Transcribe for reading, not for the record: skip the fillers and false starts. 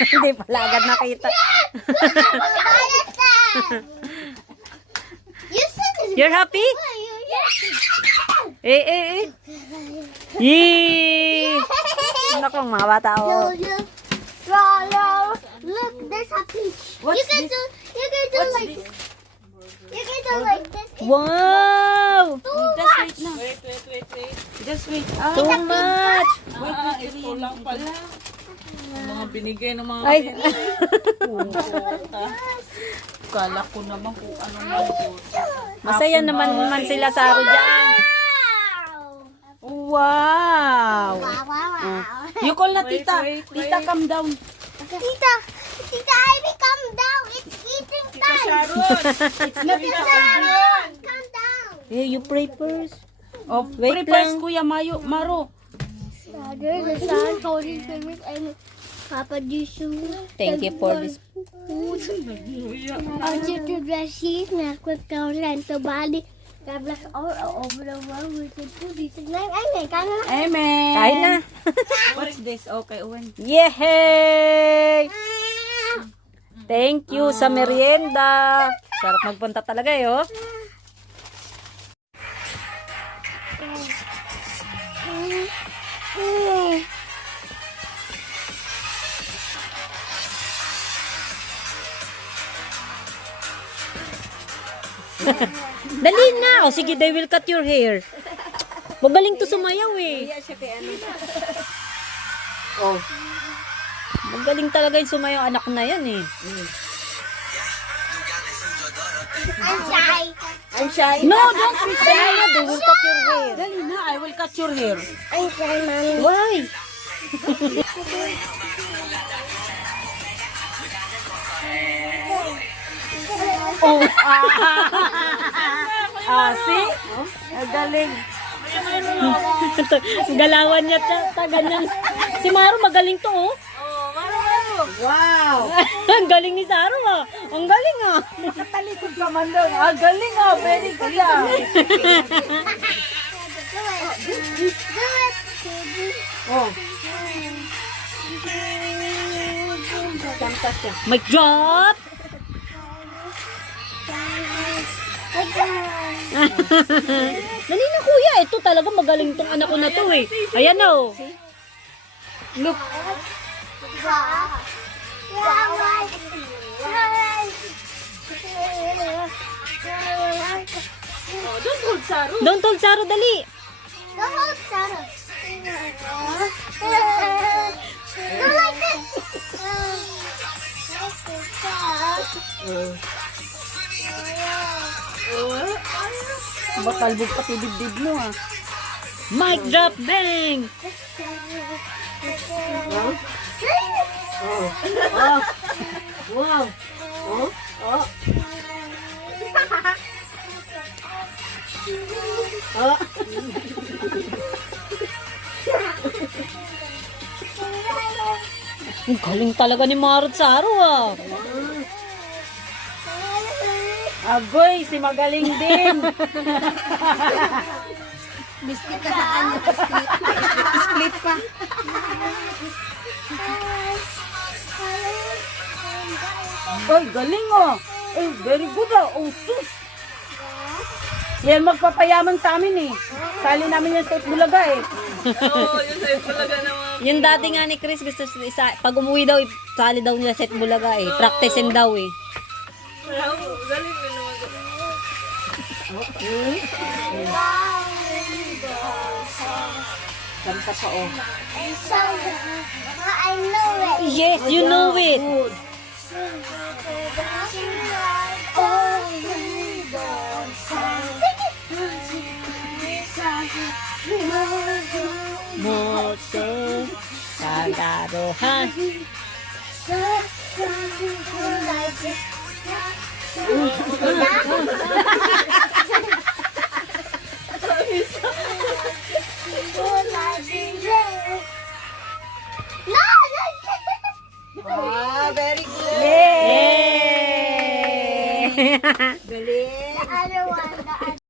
Hindi pala agad nakita. You're happy? Eh. Yee! Naku, mga bata, oh. Look, there's a peach. What's You can this? do like this. You can do like this. Wow! Just wait na. Wait. Just wait. Too much! Ito lang pala. Ang mga binigay ng mga Ay! Kala ko naman kung ano lang po. Masaya naman sila sa aro dyan. Wow! You call na Wait, tita. wait. Tita, calm down. Tita Ivy, calm down. It's eating time. It's not Tita Sharon, calm down. Hey, you pray first. Oh, Wait prepare lang. Kuya Maro. Father, the Son, Holy Spirit, and Papa Jesus. Thank you for this. I want you to bless you, not with God and to body. God bless all over the world with the two Jesus name. Amen. Amen. Kain na. What's this? Okay, Owen. Yehey! Thank you sa merienda. Sarap magpunta talaga eh, oh. Dali na. O sige, they will cut your hair. Magaling to sumayaw eh. Oh. Magaling talaga yung sumayaw anak na yan eh. I'm shy. No, don't be shy. They will cut your hair. Dali na, I will cut your hair. I'm shy, Mommy. Why? Oh. See? Magaling. Galawan niya ta ganyan. Si Maro magaling to, oh. Wow! Ang galing ni Saro, ah. Ang galing, ah. Nakatalikod ka man doon. Ah, galing ah. Very good ah. Oh. Kanta siya. Mic drop. Dali na, kuya. Ito talaga magaling tong anak ko na to, eh. Ayan na, oh. Look. Don't hold Saru. Don't hold Saro, dali. Don't hold Sarah. Go like this. Bakalbog pati dibdib mo ah. Mic drop, bang. Wow. Oh. Ang galing talaga ni Marot Saro, ah. Agoy, si magaling din. Biscuit ka sa kanya. Split pa. Ay, galing oh. Ay, very good ah. Oh, sus. Yan magpapayaman sa amin eh. Sali namin yan sa Itbulaga eh. Yung dati nga ni Chris, gusto isa, pag umuwi daw, sali daw nila sa Bulaga, eh. Practicein daw, eh. Kanta pa oh. I know it. Yes, you know it. Mote Kagarohan. Ah, very good. Yay! Galing. The other one.